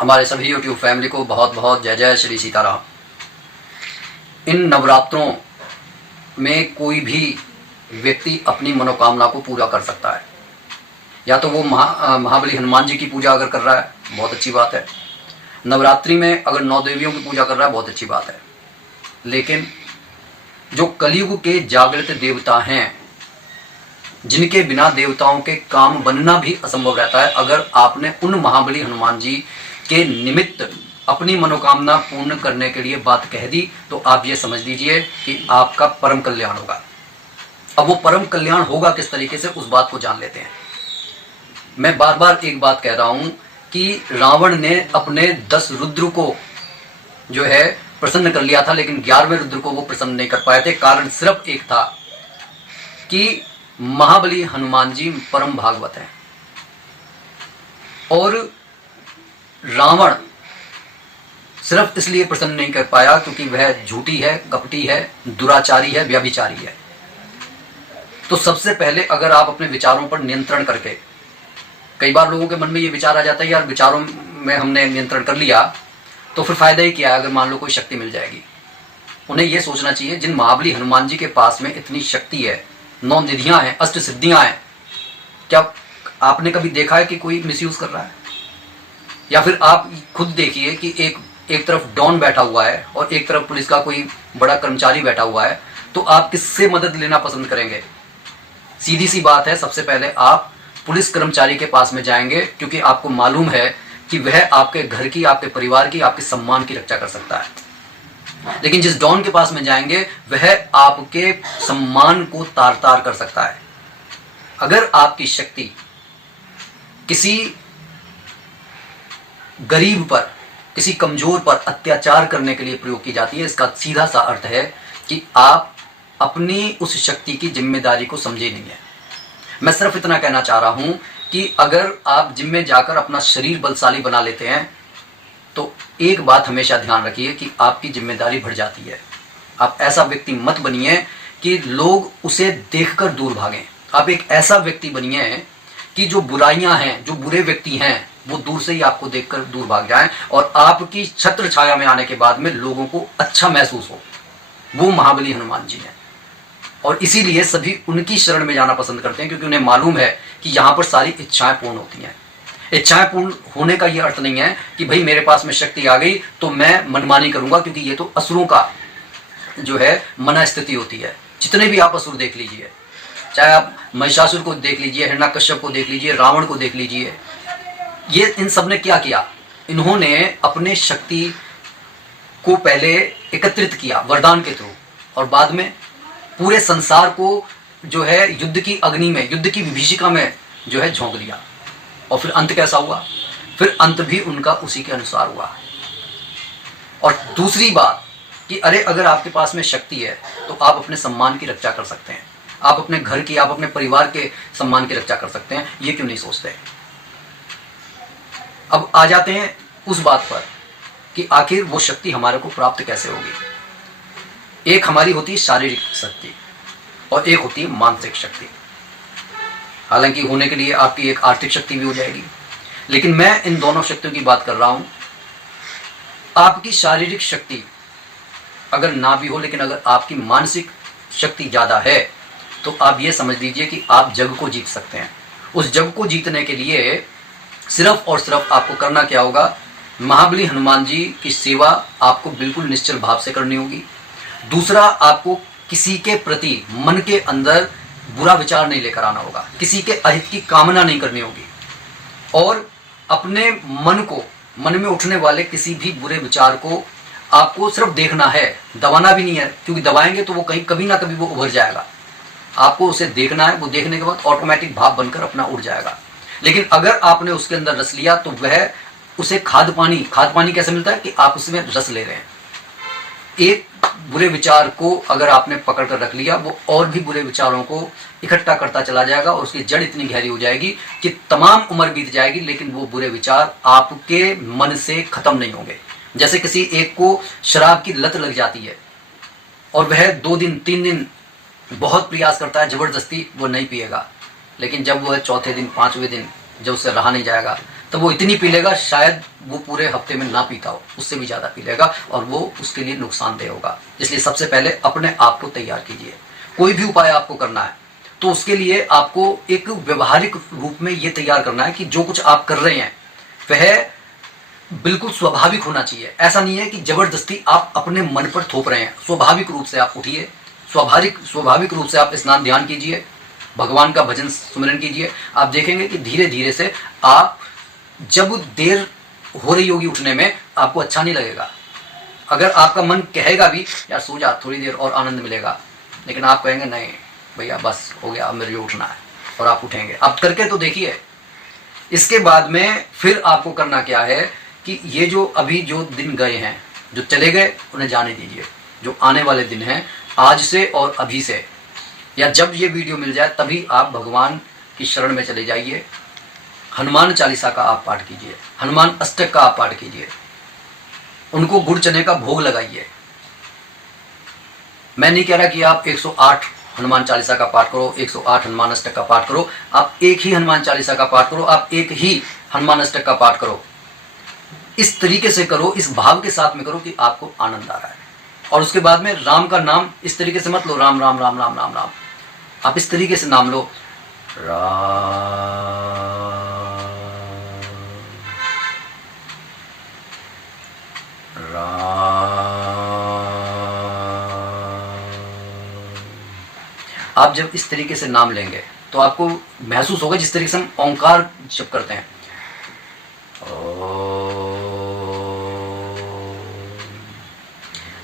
हमारे सभी YouTube family को बहुत बहुत जय जय श्री सीताराम। इन नवरात्रों में कोई भी व्यक्ति अपनी मनोकामना को पूरा कर सकता है। या तो वो महाबली हनुमान जी की पूजा अगर कर रहा है, बहुत अच्छी बात है। नवरात्रि में अगर 9 देवियों की पूजा कर रहा है, बहुत अच्छी बात है। लेकिन जो कलयुग के जागृत देवता हैं, जिनके बिना देवताओं के काम बनना भी असंभव रहता है, अगर आपने उन महाबली हनुमान जी के निमित्त अपनी मनोकामना पूर्ण करने के लिए बात कह दी, तो आप ये समझ लीजिए कि आपका परम कल्याण होगा। अब वो परम कल्याण होगा किस तरीके से, उस बात को जान लेते हैं। मैं बार बार एक बात कह रहा हूं कि रावण ने अपने 10 रुद्र को जो है प्रसन्न कर लिया था, लेकिन 11वें रुद्र को वो प्रसन्न नहीं कर पाए थे। कारण सिर्फ एक था कि महाबली हनुमान जी परम भागवत है और रावण सिर्फ इसलिए प्रसन्न नहीं कर पाया क्योंकि वह झूठी है, कपटी है, दुराचारी है, व्यभिचारी है। तो सबसे पहले अगर आप अपने विचारों पर नियंत्रण करके, कई बार लोगों के मन में ये विचार आ जाता है यार विचारों में हमने नियंत्रण कर लिया तो फिर फायदा ही क्या है अगर मान लो कोई शक्ति मिल जाएगी। उन्हें यह सोचना चाहिए जिन महाबली हनुमान जी के पास में इतनी शक्ति है, 9 निधियां हैं, अष्ट सिद्धियां हैं, क्या आपने कभी देखा है कि कोई मिसयूज कर रहा है? या फिर आप खुद देखिए कि एक तरफ डॉन बैठा हुआ है और एक तरफ पुलिस का कोई बड़ा कर्मचारी बैठा हुआ है, तो आप किससे मदद लेना पसंद करेंगे? सीधी सी बात है, सबसे पहले आप पुलिस कर्मचारी के पास में जाएंगे क्योंकि आपको मालूम है कि वह आपके घर की, आपके परिवार की, आपके सम्मान की रक्षा कर सकता है। लेकिन जिस डॉन के पास में जाएंगे वह आपके सम्मान को तार तार कर सकता है। अगर आपकी शक्ति किसी गरीब पर, किसी कमजोर पर अत्याचार करने के लिए प्रयोग की जाती है, इसका सीधा सा अर्थ है कि आप अपनी उस शक्ति की जिम्मेदारी को समझे नहीं है। मैं सिर्फ इतना कहना चाह रहा हूं कि अगर आप जिम में जाकर अपना शरीर बलशाली बना लेते हैं तो एक बात हमेशा ध्यान रखिए कि आपकी जिम्मेदारी बढ़ जाती है। आप ऐसा व्यक्ति मत बनिए कि लोग उसे देखकर दूर भागें। आप एक ऐसा व्यक्ति बनिए कि जो बुराइयां हैं, जो बुरे व्यक्ति हैं, वो दूर से ही आपको देखकर दूर भाग जाएं और आपकी छत्र छाया में आने के बाद में लोगों को अच्छा महसूस हो। वो महाबली हनुमान जी हैं और इसीलिए सभी उनकी शरण में जाना पसंद करते हैं क्योंकि उन्हें मालूम है कि यहां पर सारी इच्छाएं पूर्ण होती हैं। इच्छाएं पूर्ण होने का यह अर्थ नहीं है कि भाई मेरे पास में शक्ति आ गई तो मैं मनमानी करूंगा, क्योंकि ये तो असुरों का जो है मना स्थिति होती है। जितने भी आप असुर देख लीजिए, चाहे आप महिषासुर को देख लीजिए, हिरण्याकश्यप को देख लीजिए, रावण को देख लीजिए, ये इन सब ने क्या किया? इन्होंने अपने शक्ति को पहले एकत्रित किया वरदान के थ्रू और बाद में पूरे संसार को जो है युद्ध की अग्नि में, युद्ध की विभीषिका में जो है झोंक दिया। और फिर अंत कैसा हुआ? फिर अंत भी उनका उसी के अनुसार हुआ। और दूसरी बात कि अरे अगर आपके पास में शक्ति है तो आप अपने सम्मान की रक्षा कर सकते हैं, आप अपने घर की, आप अपने परिवार के सम्मान की रक्षा कर सकते हैं। ये क्यों नहीं सोचते? अब आ जाते हैं उस बात पर कि आखिर वो शक्ति हमारे को प्राप्त कैसे होगी। एक हमारी होती है शारीरिक शक्ति और एक होती है मानसिक शक्ति। हालांकि होने के लिए आपकी एक आर्थिक शक्ति भी हो जाएगी, लेकिन मैं इन दोनों शक्तियों की बात कर रहा हूं। आपकी शारीरिक शक्ति अगर ना भी हो, लेकिन अगर आपकी मानसिक शक्ति ज्यादा है तो आप ये समझ लीजिए कि आप जग को जीत सकते हैं। उस जग को जीतने के लिए सिर्फ और सिर्फ आपको करना क्या होगा? महाबली हनुमान जी की सेवा आपको बिल्कुल निश्चल भाव से करनी होगी। दूसरा, आपको किसी के प्रति मन के अंदर बुरा विचार नहीं लेकर आना होगा, किसी के अहित की कामना नहीं करनी होगी और अपने मन को, मन में उठने वाले किसी भी बुरे विचार को आपको सिर्फ देखना है, दबाना भी नहीं है, क्योंकि दबाएंगे तो वो कहीं कभी ना कभी वो उभर जाएगा। आपको उसे देखना है, वो देखने के बाद ऑटोमेटिक भाव बनकर अपना उड़ जाएगा। लेकिन अगर आपने उसके अंदर रस लिया तो वह उसे खाद पानी कैसे मिलता है कि आप उसमें रस ले रहे हैं। एक बुरे विचार को अगर आपने पकड़ कर रख लिया, वो और भी बुरे विचारों को इकट्ठा करता चला जाएगा और उसकी जड़ इतनी गहरी हो जाएगी कि तमाम उम्र बीत जाएगी, लेकिन वो बुरे विचार आपके मन से खत्म नहीं होंगे। जैसे किसी एक को शराब की लत लग जाती है और वह 2 दिन 3 दिन बहुत प्रयास करता है, जबरदस्ती वो नहीं पिएगा, लेकिन जब वह चौथे दिन, 5वें दिन जब उससे रहा नहीं जाएगा तो वो इतनी पी लेगा शायद वो पूरे हफ्ते में ना पीता हो, उससे भी ज़्यादा पी लेगा और वो उसके लिए नुकसानदेह होगा। इसलिए सबसे पहले अपने आप को तैयार कीजिए। कोई भी उपाय आपको करना है तो उसके लिए आपको एक व्यवहारिक रूप में ये तैयार करना है कि जो कुछ आप कर रहे हैं वह बिल्कुल स्वाभाविक होना चाहिए। ऐसा नहीं है कि जबरदस्ती आप अपने मन पर थोप रहे हैं। स्वाभाविक रूप से आप उठिए, स्वाभाविक रूप से आप स्नान ध्यान कीजिए, भगवान का भजन सुमिरन कीजिए। आप देखेंगे कि धीरे धीरे से आप, जब देर हो रही होगी उठने में, आपको अच्छा नहीं लगेगा। अगर आपका मन कहेगा भी यार सो जा, थोड़ी देर और आनंद मिलेगा, लेकिन आप कहेंगे नहीं भैया बस हो गया, अब मेरे को उठना है, और आप उठेंगे। आप करके तो देखिए। इसके बाद में फिर आपको करना क्या है कि ये जो अभी जो दिन गए हैं, जो चले गए, उन्हें जाने दीजिए। जो आने वाले दिन हैं, आज से और अभी से, या जब ये वीडियो मिल जाए तभी आप भगवान की शरण में चले जाइए। हनुमान चालीसा का आप पाठ कीजिए, हनुमान अष्टक का आप पाठ कीजिए, उनको गुड़ चने का भोग लगाइए। मैं नहीं कह रहा कि आप 108 हनुमान चालीसा का पाठ करो, 108 हनुमान अष्टक का पाठ करो। आप एक ही हनुमान चालीसा का पाठ करो, आप एक ही हनुमान अष्टक का पाठ करो। इस तरीके से करो, इस भाव के साथ में करो कि आपको आनंद आ रहा है। और उसके बाद में राम का नाम इस तरीके से मत लो, राम राम राम राम राम राम। आप इस तरीके से नाम लो, आप जब इस तरीके से नाम लेंगे तो आपको महसूस होगा जिस तरीके से हम ओंकार जप करते हैं,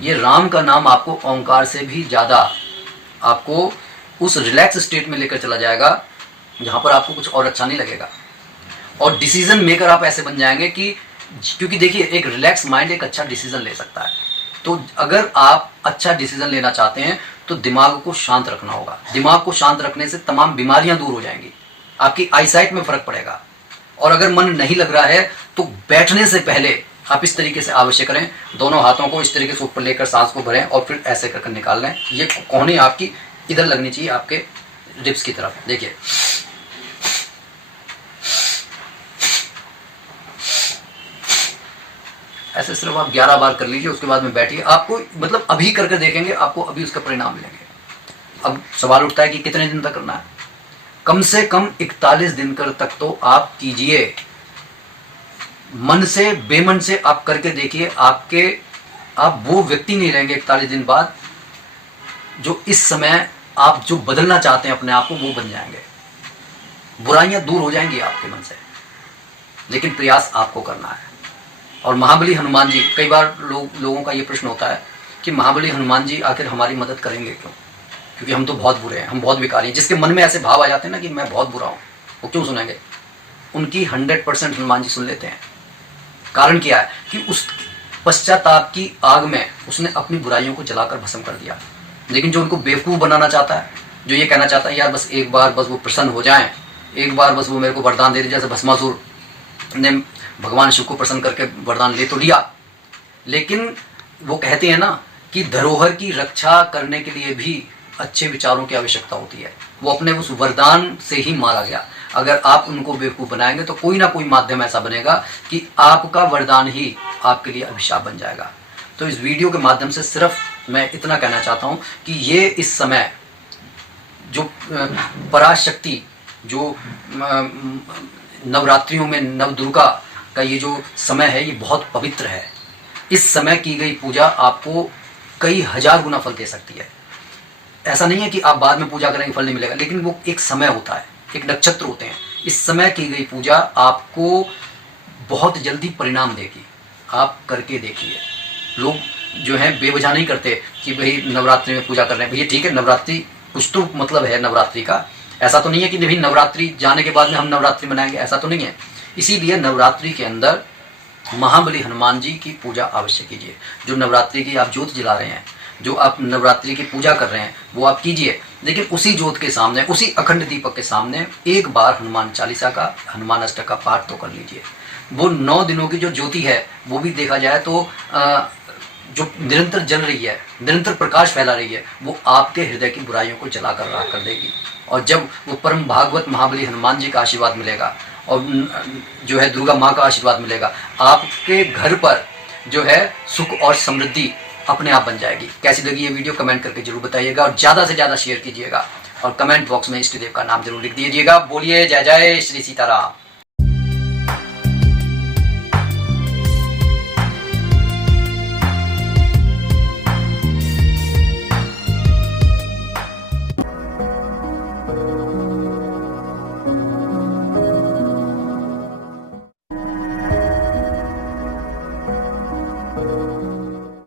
ये राम का नाम आपको ओंकार से भी ज्यादा आपको उस रिलैक्स स्टेट में लेकर चला जाएगा जहां पर आपको कुछ और अच्छा नहीं लगेगा। और डिसीजन मेकर आप ऐसे बन जाएंगे कि, क्योंकि देखिए एक रिलैक्स माइंड एक अच्छा डिसीजन ले सकता है। तो अगर आप अच्छा डिसीजन लेना चाहते हैं तो दिमाग को शांत रखना होगा। दिमाग को शांत रखने से तमाम बीमारियां दूर हो जाएंगी, आपकी आईसाइट में फर्क पड़ेगा। और अगर मन नहीं लग रहा है तो बैठने से पहले आप इस तरीके से अवश्य करें, दोनों हाथों को इस तरीके से ऊपर लेकर सांस को भरें और फिर ऐसे कर निकाल लें। ये कोहनी आपकी इधर लगनी चाहिए, आपके रिब्स की तरफ। देखिए ऐसे सिर्फ आप 11 बार कर लीजिए, उसके बाद में बैठिए। आपको मतलब अभी करके देखेंगे, आपको अभी उसका परिणाम मिलेंगे। अब सवाल उठता है कि कितने दिन तक करना है? कम से कम 41 दिन तक तो आप कीजिए। मन से बेमन से आप करके देखिए, आप वो व्यक्ति नहीं रहेंगे 41 दिन बाद जो इस समय आप जो बदलना चाहते हैं अपने आप को, वो बन जाएंगे। बुराइयां दूर हो जाएंगी आपके मन से, लेकिन प्रयास आपको करना है। और महाबली हनुमान जी, कई बार लोगों का ये प्रश्न होता है कि महाबली हनुमान जी आखिर हमारी मदद करेंगे क्यों? क्योंकि हम तो बहुत बुरे हैं, हम बहुत विकारी हैं। जिसके मन में ऐसे भाव आ जाते हैं ना कि मैं बहुत बुरा हूं, वो क्यों सुनेंगे? उनकी 100% हनुमान जी सुन लेते हैं। कारण क्या है कि उस पश्चाताप की आग में उसने अपनी बुराइयों को जलाकर भस्म कर दिया। लेकिन जो उनको बेवकूफ बनाना चाहता है, जो ये कहना चाहता है यार बस एक बार बस वो प्रसन्न हो जाएं, एक बार बस वो मेरे को वरदान दे दे, जैसे भस्मासुर ने भगवान शिव को प्रसन्न करके वरदान ले तो लिया, लेकिन वो कहते हैं ना कि धरोहर की रक्षा करने के लिए भी अच्छे विचारों की आवश्यकता होती है। वो अपने उस वरदान से ही मारा गया। अगर आप उनको बेवकूफ बनाएंगे तो कोई ना कोई माध्यम ऐसा बनेगा कि आपका वरदान ही आपके लिए अभिशाप बन जाएगा। तो इस वीडियो के माध्यम से सिर्फ मैं इतना कहना चाहता हूं कि ये इस समय जो पराशक्ति, जो नवरात्रियों में नव दुर्गा का ये जो समय है, ये बहुत पवित्र है। इस समय की गई पूजा आपको कई हजार गुना फल दे सकती है। ऐसा नहीं है कि आप बाद में पूजा करेंगे फल नहीं मिलेगा, लेकिन वो एक समय होता है, एक नक्षत्र होते हैं। इस समय की गई पूजा आपको बहुत जल्दी परिणाम देगी। आप करके देखिए। लोग जो है बेवजह नहीं करते कि भाई नवरात्रि में पूजा कर रहे हैं। भैया ठीक है, नवरात्रि कुछ तो मतलब है नवरात्रि का। ऐसा तो नहीं है कि भाई नवरात्रि जाने के बाद में हम नवरात्रि मनाएंगे, ऐसा तो नहीं है। इसीलिए नवरात्रि के अंदर महाबली हनुमान जी की पूजा अवश्य कीजिए। जो नवरात्रि की आप ज्योत जला रहे हैं, जो आप नवरात्रि की पूजा कर रहे हैं, वो आप कीजिए। लेकिन उसी ज्योत के सामने, उसी अखंड दीपक के सामने एक बार हनुमान चालीसा का, हनुमान अष्टक का पाठ तो कर लीजिए। वो 9 दिनों की जो ज्योति है वो भी देखा जाए तो जो निरंतर जल रही है, निरंतर प्रकाश फैला रही है, वो आपके हृदय की बुराइयों को जलाकर राख कर देगी। और जब वो परम भागवत महाबली हनुमान जी का आशीर्वाद मिलेगा, और जो है दुर्गा माँ का आशीर्वाद मिलेगा। आपके घर पर जो है सुख और समृद्धि अपने आप बन जाएगी। कैसी लगी ये वीडियो कमेंट करके जरूर बताइएगा और ज़्यादा से ज़्यादा शेयर कीजिएगा और कमेंट बॉक्स में इष्ट देव का नाम जरूर लिख दीजिएगा। बोलिए जय जय श्री सीताराम।